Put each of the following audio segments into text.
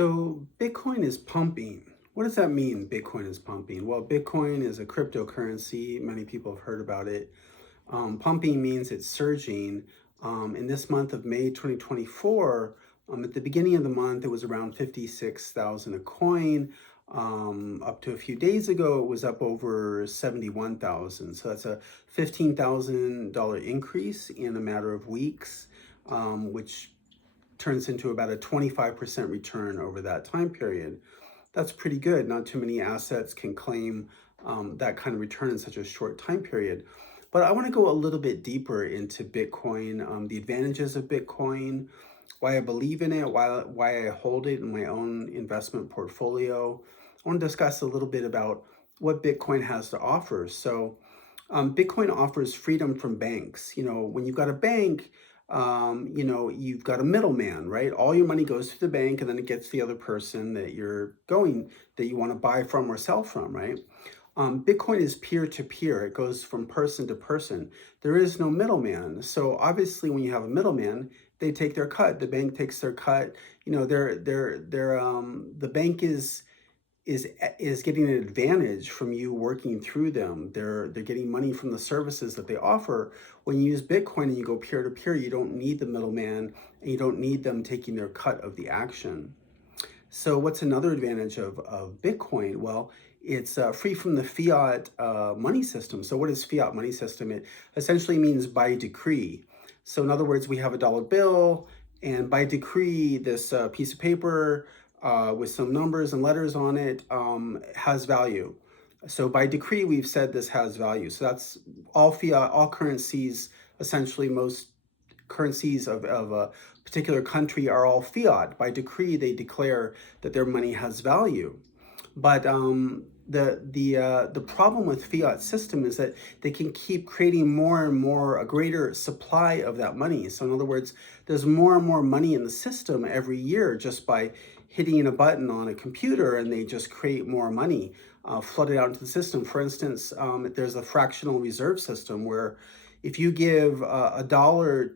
So Bitcoin is pumping. What does that mean, Bitcoin is pumping? Well, Bitcoin is a cryptocurrency. Many people have heard about it. Pumping means it's surging. In this month of May 2024, at the beginning of the month, it was around 56,000 a coin. Up to a few days ago, it was up over 71,000. So that's a $15,000 increase in a matter of weeks, which turns into about a 25% return over that time period. That's pretty good. Not too many assets can claim that kind of return in such a short time period. But I want to go a little bit deeper into Bitcoin, the advantages of Bitcoin, why I believe in it, why I hold it in my own investment portfolio. I want to discuss a little bit about what Bitcoin has to offer. Bitcoin offers freedom from banks. When you've got a bank, you've got a middleman, right? All your money goes to the bank and then it gets to the other person that you want to buy from or sell from, right? Bitcoin is peer to peer. It goes from person to person. There is no middleman. So obviously, when you have a middleman, they take their cut. The bank takes their cut. The bank is getting an advantage from you working through them. They're getting money from the services that they offer. When you use Bitcoin and you go peer to peer, you don't need the middleman and you don't need them taking their cut of the action. So what's another advantage of Bitcoin? Well, it's free from the fiat money system. So what is fiat money system? It essentially means by decree. So in other words, we have a dollar bill, and by decree, this piece of paper with some numbers and letters on it has value. So by decree, we've said this has value. So that's all fiat, all currencies, essentially most currencies of a particular country are all fiat. By decree, they declare that their money has value. But the problem with fiat system is that they can keep creating more and more a greater supply of that money. So in other words, there's more and more money in the system every year just by hitting a button on a computer, and they just create more money flooded out into the system. For instance, there's a fractional reserve system where if you give a dollar,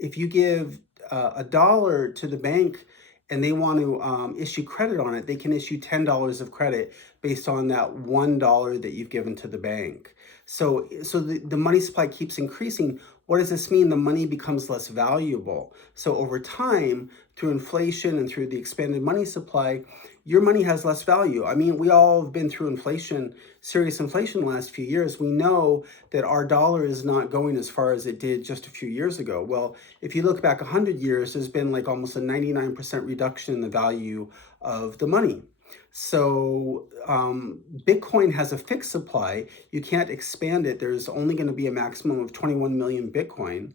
if you give a dollar to the bank and they want to issue credit on it, they can issue $10 of credit based on that $1 that you've given to the bank. So the money supply keeps increasing. What does this mean? The money becomes less valuable. So over time, through inflation and through the expanded money supply, your money has less value. I mean, we all have been through inflation, serious inflation the last few years. We know that our dollar is not going as far as it did just a few years ago. Well, if you look back 100 years, there's been like almost a 99% reduction in the value of the money. So Bitcoin has a fixed supply. You can't expand it. There's only going to be a maximum of 21 million Bitcoin.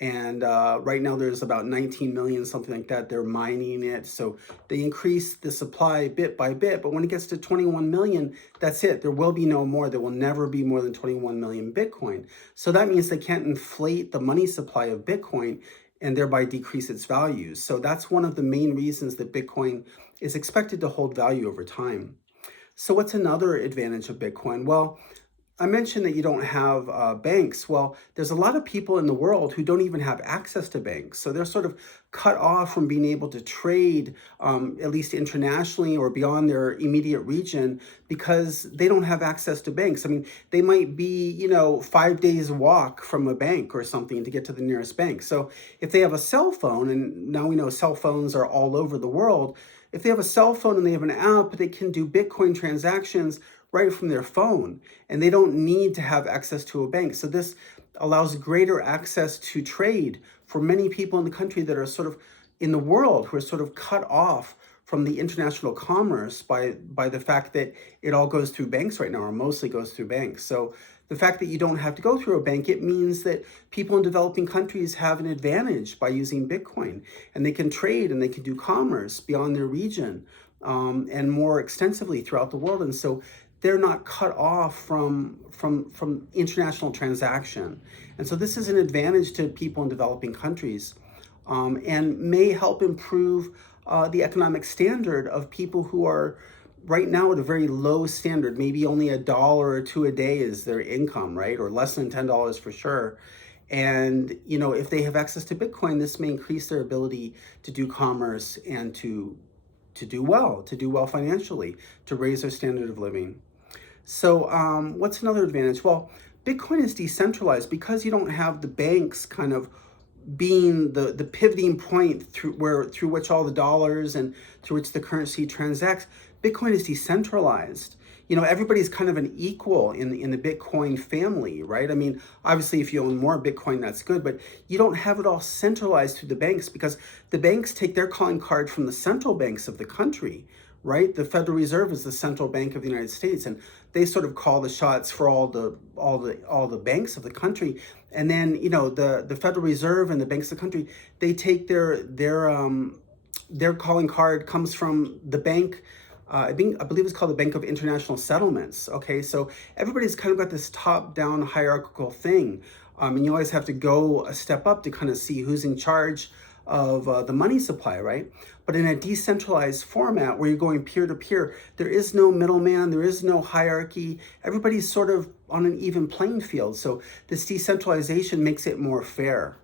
And right now there's about 19 million, something like that. They're mining it. So they increase the supply bit by bit. But when it gets to 21 million, that's it. There will be no more. There will never be more than 21 million Bitcoin. So that means they can't inflate the money supply of Bitcoin and thereby decrease its value. So that's one of the main reasons that Bitcoin is expected to hold value over time. So what's another advantage of Bitcoin? Well, I mentioned that you don't have banks. Well, there's a lot of people in the world who don't even have access to banks. So they're sort of cut off from being able to trade, at least internationally or beyond their immediate region, because they don't have access to banks. I mean, they might be, 5 days walk from a bank or something to get to the nearest bank. So if they have a cell phone, and now we know cell phones are all over the world, if they have a cell phone and they have an app, they can do Bitcoin transactions right from their phone, and they don't need to have access to a bank. So this allows greater access to trade for many people in the country that are sort of in the world who are sort of cut off from the international commerce by the fact that it all goes through banks right now, or mostly goes through banks. So the fact that you don't have to go through a bank, it means that people in developing countries have an advantage by using Bitcoin, and they can trade and they can do commerce beyond their region and more extensively throughout the world. And so they're not cut off from international transaction. And so this is an advantage to people in developing countries, and may help improve the economic standard of people who are right now at a very low standard. Maybe only a dollar or two a day is their income, right? Or less than $10 for sure. And if they have access to Bitcoin, this may increase their ability to do commerce and to to do well financially, to raise their standard of living. So, what's another advantage? Well, Bitcoin is decentralized because you don't have the banks kind of being the pivoting point through which all the dollars and through which the currency transacts. Bitcoin is decentralized. Everybody's kind of an equal in the Bitcoin family, right? I mean, obviously, if you own more Bitcoin, that's good, but you don't have it all centralized through the banks because the banks take their calling card from the central banks of the country, right? The Federal Reserve is the central bank of the United States, and they sort of call the shots for all the banks of the country. And then the Federal Reserve and the banks of the country, they take their calling card comes from the bank. I believe it's called the Bank of International Settlements. Okay, so everybody's kind of got this top-down hierarchical thing, and you always have to go a step up to kind of see who's in charge of the money supply, right? But in a decentralized format where you're going peer to peer, there is no middleman, there is no hierarchy. Everybody's sort of on an even playing field. So this decentralization makes it more fair.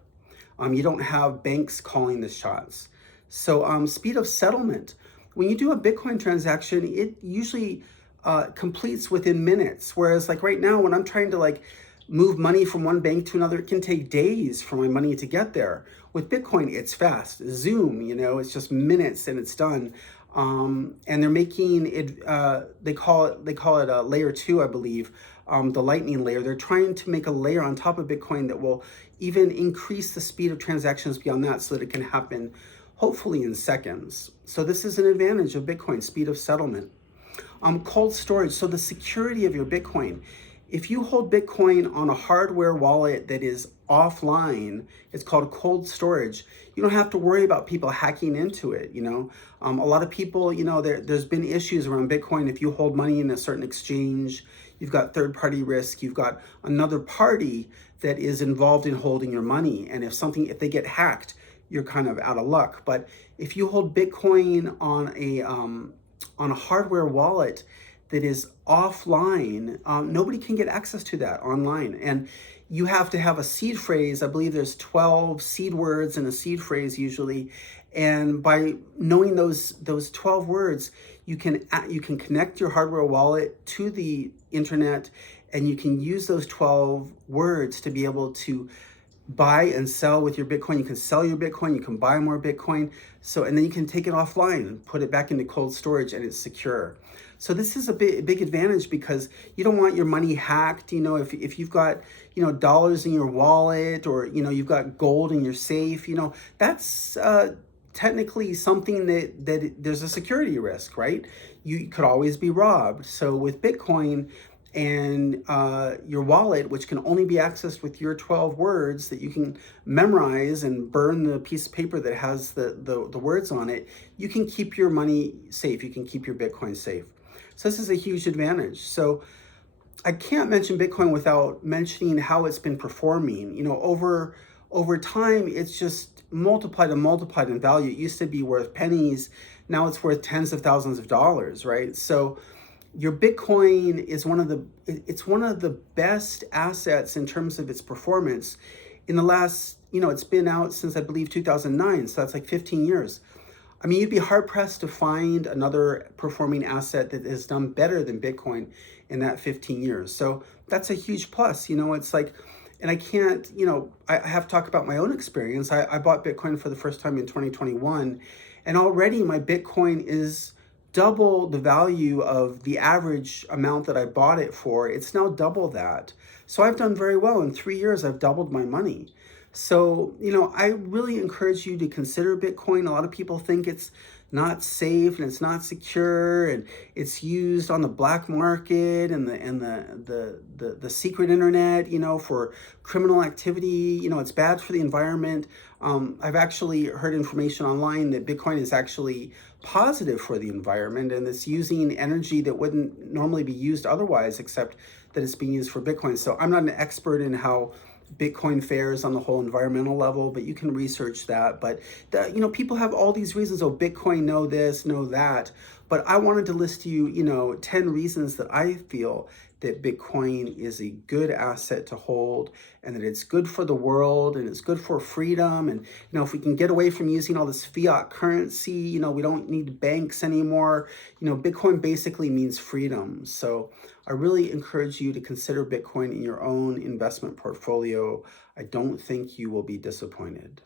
You don't have banks calling the shots. So speed of settlement. When you do a Bitcoin transaction, it usually completes within minutes. Whereas like right now, when I'm trying to like move money from one bank to another, it can take days for my money to get there. With Bitcoin, it's fast. Zoom, it's just minutes and it's done. And they're making it. They call it a layer 2, I believe, the Lightning layer. They're trying to make a layer on top of Bitcoin that will even increase the speed of transactions beyond that, so that it can happen hopefully in seconds. So this is an advantage of Bitcoin, speed of settlement. Cold storage, so the security of your Bitcoin. If you hold Bitcoin on a hardware wallet that is offline, it's called cold storage. You don't have to worry about people hacking into it. A lot of people, there's been issues around Bitcoin. If you hold money in a certain exchange, you've got third-party risk. You've got another party that is involved in holding your money. And if they get hacked, you're kind of out of luck. But if you hold Bitcoin on a hardware wallet that is offline, nobody can get access to that online. And you have to have a seed phrase. I believe there's 12 seed words in a seed phrase usually. And by knowing those 12 words, you can connect your hardware wallet to the internet, and you can use those 12 words to be able to buy and sell with your Bitcoin. You can sell your Bitcoin, you can buy more Bitcoin. And then you can take it offline and put it back into cold storage, and it's secure. So this is a big advantage because you don't want your money hacked. If you've got, dollars in your wallet, or, you've got gold in your safe, that's technically something that there's a security risk, right? You could always be robbed. So with Bitcoin and your wallet, which can only be accessed with your 12 words that you can memorize and burn the piece of paper that has the words on it, you can keep your money safe. You can keep your Bitcoin safe. So this is a huge advantage. So I can't mention Bitcoin without mentioning how it's been performing. Over time, it's just multiplied and multiplied in value. It used to be worth pennies. Now it's worth tens of thousands of dollars, right? So your Bitcoin is one of the best assets in terms of its performance in the last, it's been out since I believe 2009. So that's like 15 years. I mean, you'd be hard pressed to find another performing asset that has done better than Bitcoin in that 15 years. So that's a huge plus. It's like, and I can't, I have to talk about my own experience. I bought Bitcoin for the first time in 2021, and already my Bitcoin is double the value of the average amount that I bought it for. It's now double that. So I've done very well. In 3 years, I've doubled my money. So, I really encourage you to consider Bitcoin. A lot of people think it's not safe and it's not secure, and it's used on the black market and the secret internet, for criminal activity. It's bad for the environment. I've actually heard information online that Bitcoin is actually positive for the environment, and it's using energy that wouldn't normally be used otherwise, except that it's being used for Bitcoin. So I'm not an expert in how Bitcoin fares on the whole environmental level, but you can research that. But people have all these reasons. Oh, Bitcoin, know this, know that. But I wanted to list to you, 10 reasons that I feel that Bitcoin is a good asset to hold, and that it's good for the world and it's good for freedom. And, if we can get away from using all this fiat currency, we don't need banks anymore. Bitcoin basically means freedom. So I really encourage you to consider Bitcoin in your own investment portfolio. I don't think you will be disappointed.